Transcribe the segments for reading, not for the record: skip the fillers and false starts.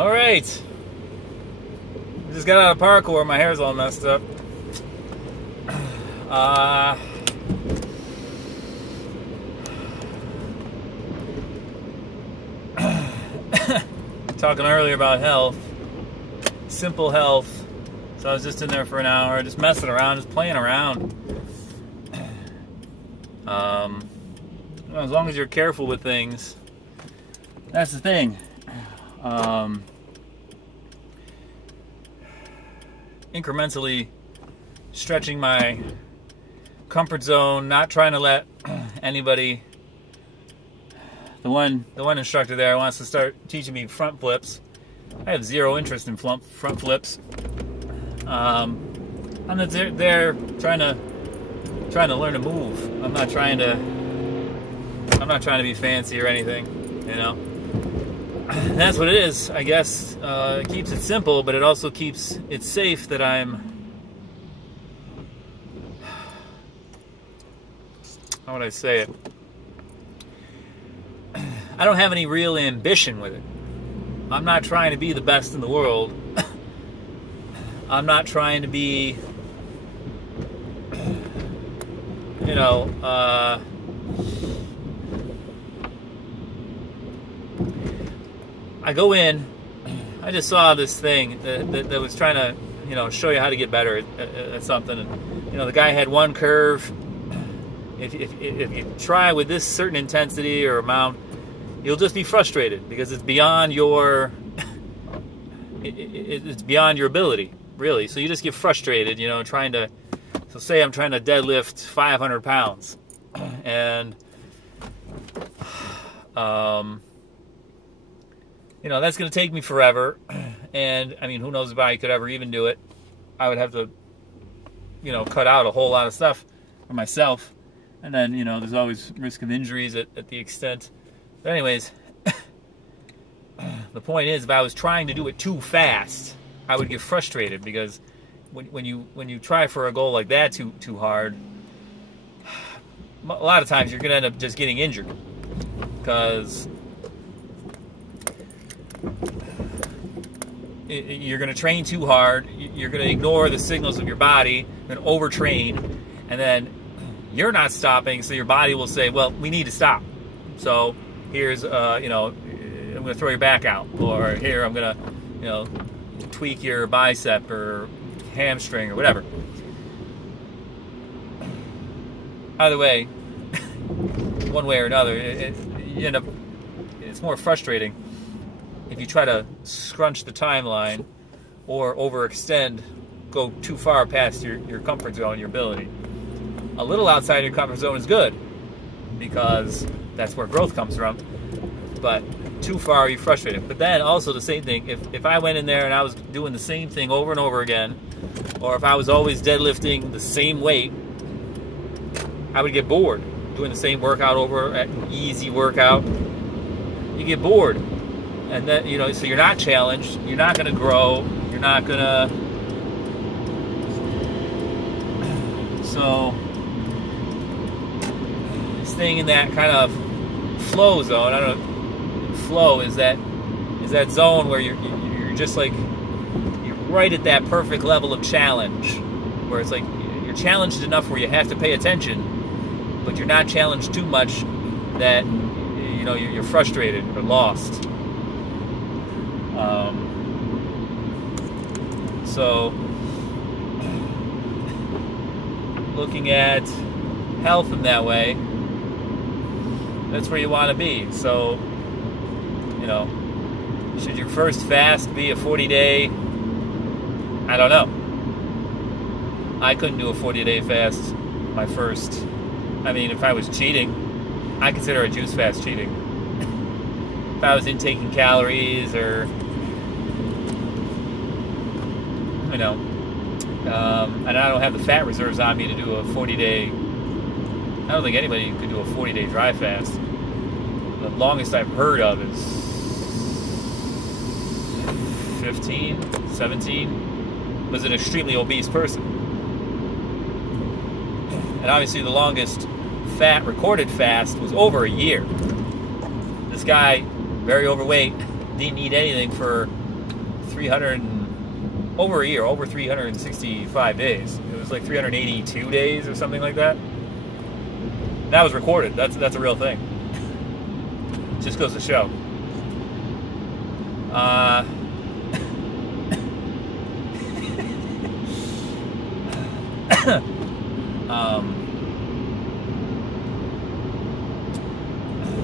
Alright. I just got out of parkour, my hair's all messed up. Talking earlier about health. Simple health. So I was just in there for an hour, just messing around, just playing around. As long as you're careful with things, that's the thing. Incrementally stretching my comfort zone, not trying to let anybody. The one instructor there wants to start teaching me front flips. I have zero interest in front flips. I'm not there trying to learn to move. I'm not trying to be fancy or anything, you know. And that's what it is, I guess. It keeps it simple, but it also keeps it safe that I'm. How would I say it? I don't have any real ambition with it. I'm not trying to be the best in the world. I'm not trying to be, you know, I go in, I just saw this thing that was trying to, you know, show you how to get better at something. And, you know, the guy had one curve. If you try with this certain intensity or amount, you'll just be frustrated because it's beyond your it's beyond your ability, really. So you just get frustrated, you know, trying to. So say I'm trying to deadlift 500 pounds, and you know, that's going to take me forever. And I mean, who knows if I could ever even do it? I would have to, you know, cut out a whole lot of stuff for myself, and then, you know, there's always risk of injuries at the extent. But anyways, the point is, if I was trying to do it too fast, I would get frustrated, because when you try for a goal like that too hard, a lot of times you're going to end up just getting injured, because you're going to train too hard, you're going to ignore the signals of your body, and overtrain, and then you're not stopping, so your body will say, well, we need to stop. So here's, you know, I'm going to throw your back out, or here I'm going to, you know, tweak your bicep or hamstring or whatever. Either way, one way or another, you end up, it's more frustrating if you try to scrunch the timeline or overextend, go too far past your comfort zone, your ability. A little outside your comfort zone is good, because that's where growth comes from. But too far, you're frustrated. But then also the same thing, if I went in there and I was doing the same thing over and over again, or if I was always deadlifting the same weight, I would get bored. Doing the same workout over, an easy workout, you get bored. And then, you know, so you're not challenged, you're not going to grow, you're not going to. So staying in that kind of flow zone, I don't know, flow is that zone where you're just like, you're right at that perfect level of challenge, where it's like you're challenged enough where you have to pay attention, but you're not challenged too much that, you know, you're frustrated or lost. So looking at health in that way, that's where you want to be. So, you know, should your first fast be a 40-day? I don't know. I couldn't do a 40-day fast, my first. I mean, if I was cheating, I consider a juice fast cheating. If I was intaking calories, or, you know, and I don't have the fat reserves on me to do a 40-day. I don't think anybody could do a 40-day dry fast. The longest I've heard of is 15, 17. Was an extremely obese person. And obviously the longest fat recorded fast was over a year. This guy, very overweight, didn't eat anything for over a year, over 365 days. It was like 382 days or something like that. That was recorded. That's a real thing. Just goes to show.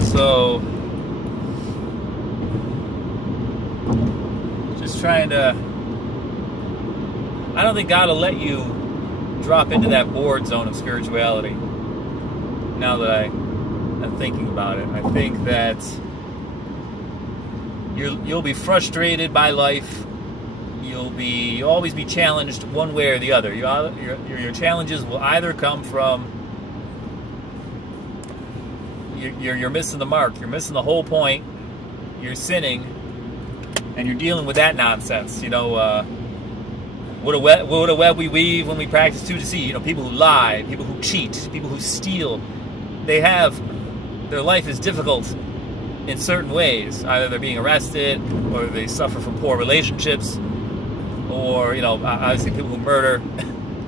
So just trying to, I don't think God will let you drop into that bored zone of spirituality. Now that I'm thinking about it, I think that you'll be frustrated by life. You'll always be challenged one way or the other. Your challenges will either come from you're missing the mark, you're missing the whole point, you're sinning, and you're dealing with that nonsense. You know, what a web we weave when we practice to deceive. You know, people who lie, people who cheat, people who steal. Their life is difficult in certain ways. Either they're being arrested, or they suffer from poor relationships, or, you know, obviously people who murder,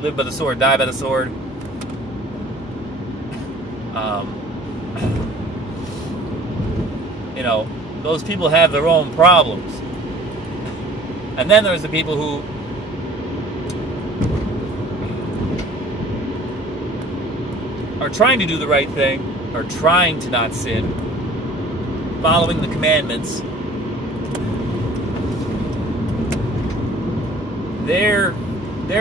live by the sword, die by the sword. You know, those people have their own problems. And then there's the people who are trying to do the right thing, are trying to not sin, following the commandments. Their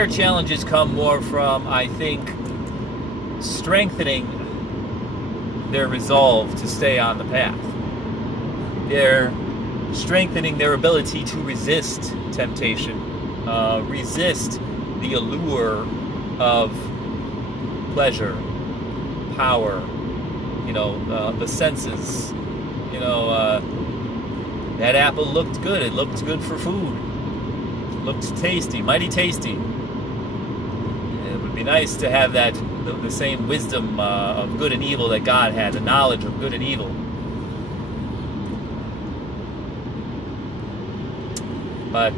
challenges come more from, I think, strengthening their resolve to stay on the path. They're strengthening their ability to resist temptation, resist the allure of pleasure, power, you know, the senses. You know, that apple looked good. It looked good for food. It looked tasty, mighty tasty. It would be nice to have that, the same wisdom of good and evil that God had, the knowledge of good and evil. But,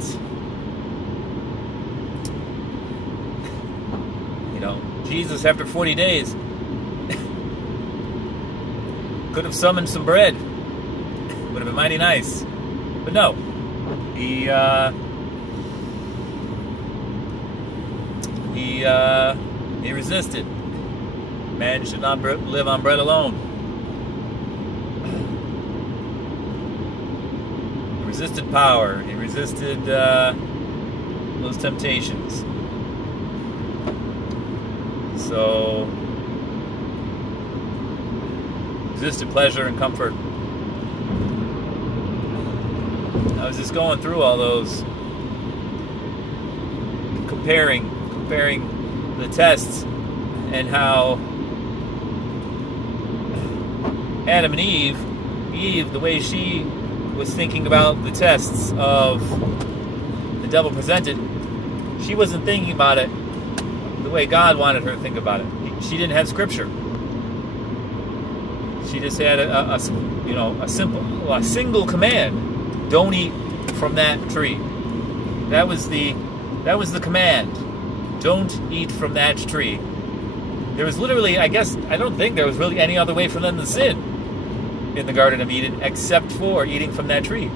you know, Jesus, after 40 days, could have summoned some bread. Would have been mighty nice. But no. He resisted. Man should not live on bread alone. He resisted power. He resisted those temptations. So, resisted pleasure and comfort. I was just going through all those, comparing the tests, and how Adam and Eve, the way she was thinking about the tests of the devil presented, she wasn't thinking about it the way God wanted her to think about it. She didn't have scripture. She just had a single command: don't eat from that tree. That was the command. Don't eat from that tree. There was literally, I don't think there was really any other way for them to sin in the Garden of Eden except for eating from that tree.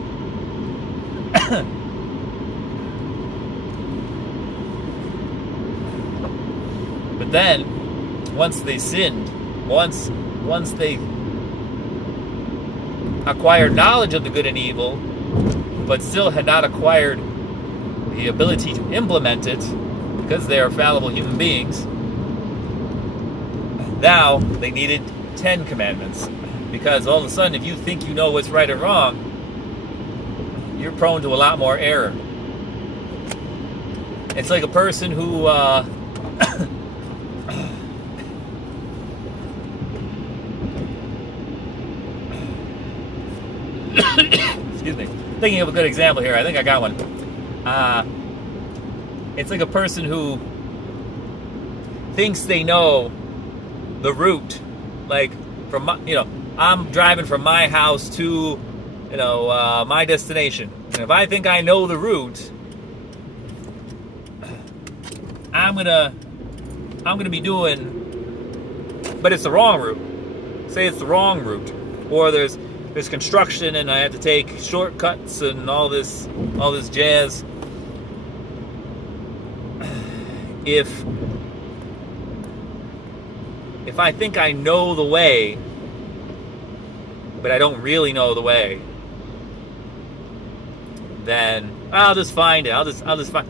But then, once they sinned, once they acquired knowledge of the good and evil, but still had not acquired the ability to implement it, because they are fallible human beings, now they needed 10 commandments. Because all of a sudden, if you think you know what's right or wrong, you're prone to a lot more error. It's like a person who excuse me, thinking of a good example here. I think I got one. It's like a person who thinks they know the route, like from my, I'm driving from my house to, my destination, And if I think I know the route, I'm gonna be doing, but it's the wrong route. Say it's the wrong route, or there's construction and I have to take shortcuts and all this jazz. If I think I know the way, but I don't really know the way, then I'll just find it. I'll just find.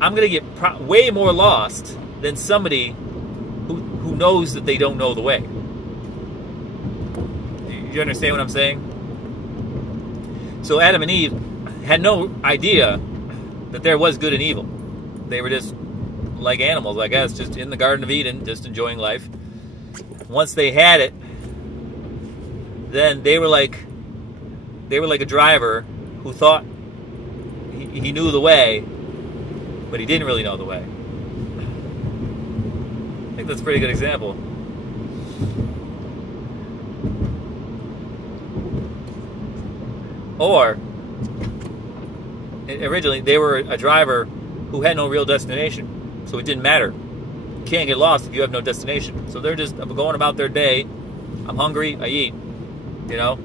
I'm gonna get way more lost than somebody who knows that they don't know the way. You understand what I'm saying? So Adam and Eve had no idea that there was good and evil. They were just like animals, I guess, just in the Garden of Eden, just enjoying life. Once they had it, then they were like a driver who thought he knew the way, but he didn't really know the way. I think that's a pretty good example. Or, originally, they were a driver who had no real destination, so it didn't matter. You can't get lost if you have no destination. So they're just going about their day. I'm hungry, I eat. I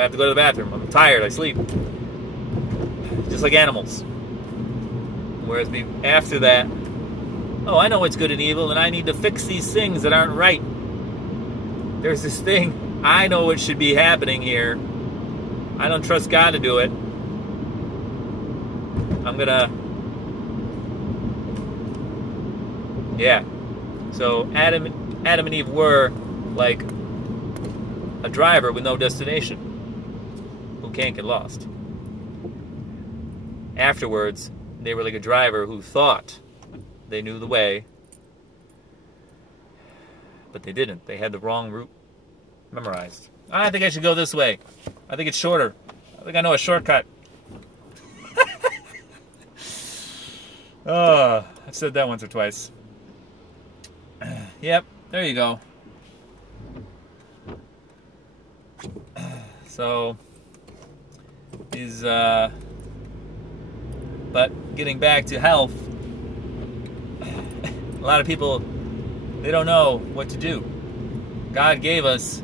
have to go to the bathroom. I'm tired, I sleep. Just like animals. Whereas after that, oh, I know what's good and evil, and I need to fix these things that aren't right. There's this thing, I know what should be happening here. I don't trust God to do it. I'm gonna... Yeah. So Adam and Eve were like a driver with no destination who can't get lost. Afterwards, they were like a driver who thought they knew the way, but they didn't. They had the wrong route memorized. I think I should go this way. I think it's shorter. I think I know a shortcut. Oh, I've said that once or twice. Yep, there you go. So, but getting back to health, a lot of people, they don't know what to do. God gave us,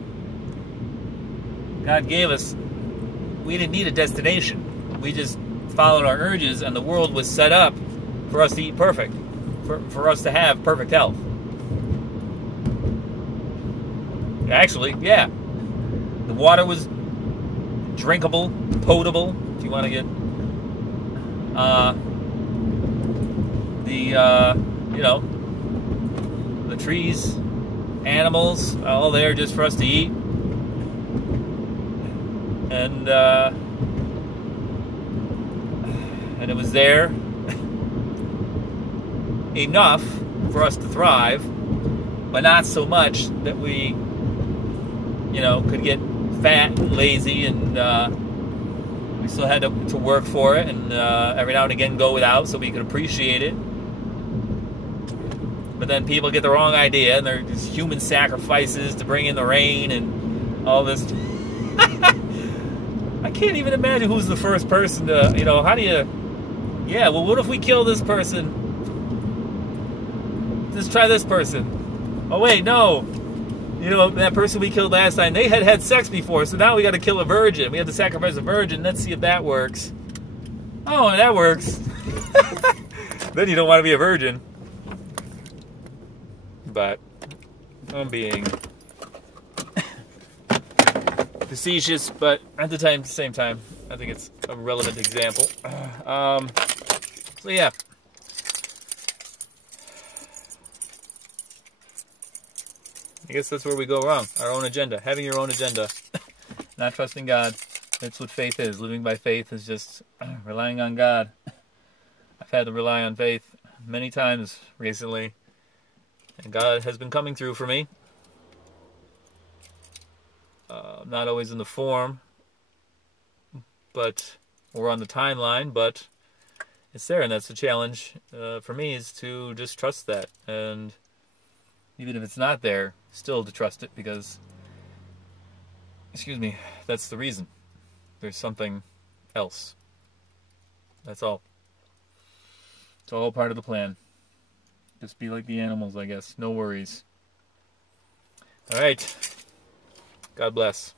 we didn't need a destination. We just followed our urges, and the world was set up for us to eat perfect, for us to have perfect health. Actually, yeah. The water was drinkable, potable, if you want to get the trees, animals, all there just for us to eat. And it was there enough for us to thrive, but not so much that we, could get fat and lazy, and we still had to work for it, and every now and again go without so we could appreciate it. But then people get the wrong idea, and there's human sacrifices to bring in the rain and all this. I can't even imagine who's the first person to, how do you... Yeah, well, what if we kill this person? Just try this person. Oh, wait, no. That person we killed last time, they had sex before, so now we got to kill a virgin. We have to sacrifice a virgin. Let's see if that works. Oh, that works. Then you don't want to be a virgin. But I'm being facetious, but at the same time, I think it's a relevant example. So yeah. I guess that's where we go wrong. Our own agenda. Having your own agenda. Not trusting God. That's what faith is. Living by faith is just relying on God. I've had to rely on faith many times recently. And God has been coming through for me. Not always in the form, or on the timeline, but it's there. And that's the challenge for me, is to just trust that. And even if it's not there, still to trust it, because, that's the reason. there's something else. That's all. It's all part of the plan. Just be like the animals, I guess. No worries. All right. God bless.